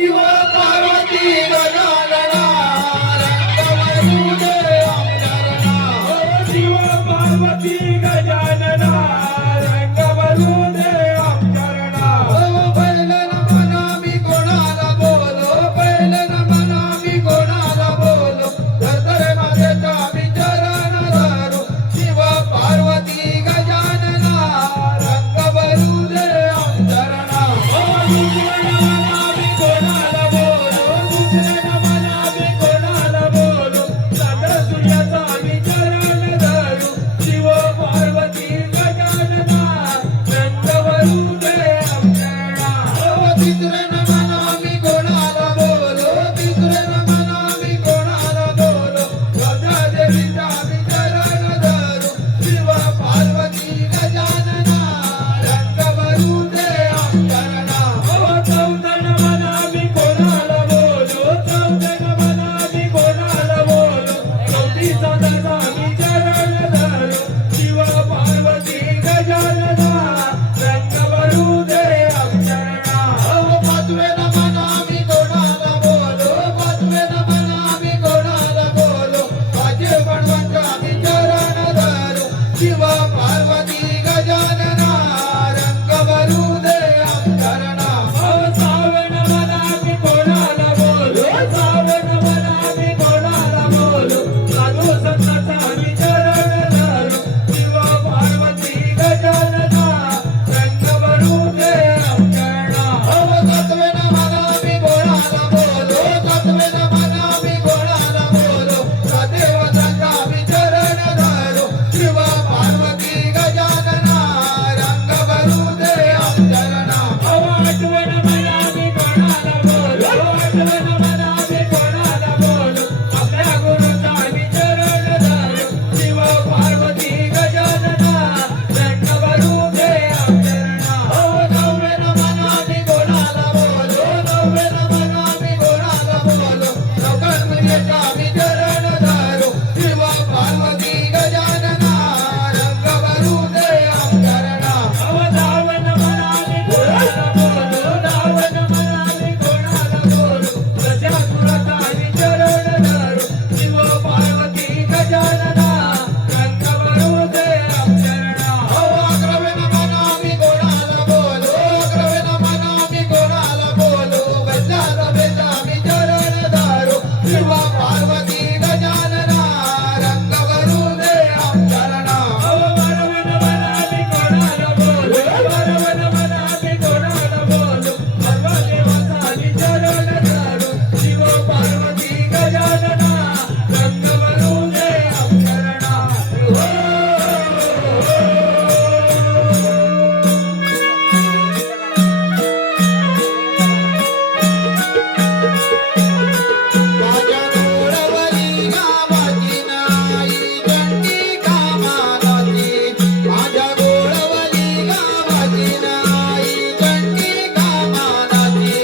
शिव पार्वती गजानना रंगवरू दे आमचरणा शिव पार्वती गजानना रंगवरू दे आमचरणा पहिलं म्हणा मी कोणाला बोलो पहिलं म्हणा मी कोणाला बोलो धर माझ्या मी चरण धरू शिव पार्वती गजानना रंगवरू दे आमचरणा शिव पार्वती गजानना रंगवरू दे आमचरणा सावन मना मी कोणाला बोलो सावन मना मी कोणाला बोलो साधू संतांचा मी चरण धरू शिव पार्वती गजानना रंगवरू दे आमचरणा तत्वेन म्हणा मी कोणाला बोलो तत्वेन म्हणा मी कोणाला बोलो सदैव संता मी चरण धरू शिव पार्वती गजानना रंगवरू दे आमचरणा आठवण मना मी कोणाला बोलो आठवण मना मी कोणाला बोलो आपल्या गुरुचा मी चरण धरू शिव पार्वती गजानना रंगवरू दे आमचरणा नव्वेन म्हणा मी कोणाला बोलो नव्वेन म्हणा मी कोणाला बोलो लवकर मुलीचा मी चरण धरू शिव पार्वती गजानना रंगवरू दे आमचरणा धावन मना मी कोणाला बोलो धावन मना मी कोणाला बोलो तशा गुरुचा मी चरण धरू शिव पार्वती गजानना रंगवरू दे आमचरणा अग्रवेन म्हणा मी कोणाला बोलो अग्रवेन म्हणा मी कोणाला बोलो वैद्याला बेटा मी चरण धरू शिव पार्वती गजानना रंगवरू दे आमचरणा वरवन मना मी कोणाला बोलो वरवन मना मी कोणाला बोलो सर्व देवाचा मी चरण धरू शिव पार्वती गजानना रंगवरू दे आमचरणा माझ्या गोडवली गावाची नाई दंडी कामालाची माझ्या गोडवली गावाची नाई दंडी कामालाची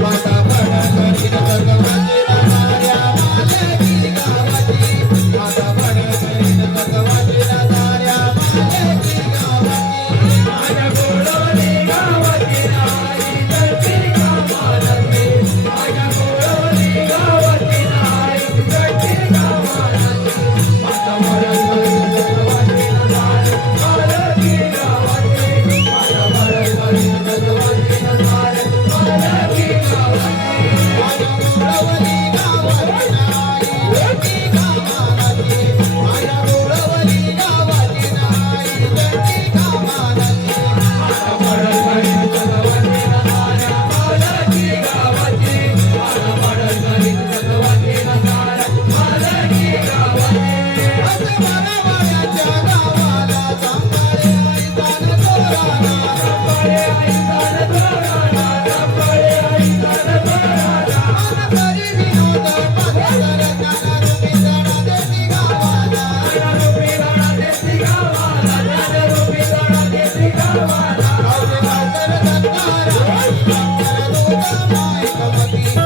वाटा फडा करीन भगवाची राजाऱ्या मालकी गावाची वाटा फडा करीन भगवाची राजाऱ्या मालकी गावाची माझ्या गोडवली गावाची नाई दंडी कामालाची माझ्या गोडवली गावाची नाई दंडी कामालाची माझा मरण करीन भगवाची राजाऱ्या मालकी गावाची माझा मरण करीन भगवाची राजाऱ्या मालकी गावाची माझ्या गोडवली गावाची नाई दंडी कामालाची माझ्या गोडवली गावाची नाई दंडी कामालाची माझा मरण करीन भगवाची राजाऱ्या मालकी गावाची माझा मरण करीन भगवाची राजाऱ्या मालकी गावाची असे मरावाड्याच्या गावाला सांभाळे ऐतान तोराना रंबाळे ऐतान तोराना रंबाळे ऐतान तोराना मन करी विनोद पागल ज्ञानरूपी जण देती गावाला ज्ञानरूपी गणा देती गावाला ज्ञानरूपी गणा देती गावाला अवघे भाकर दत्तारा शंकर दूत माय कमती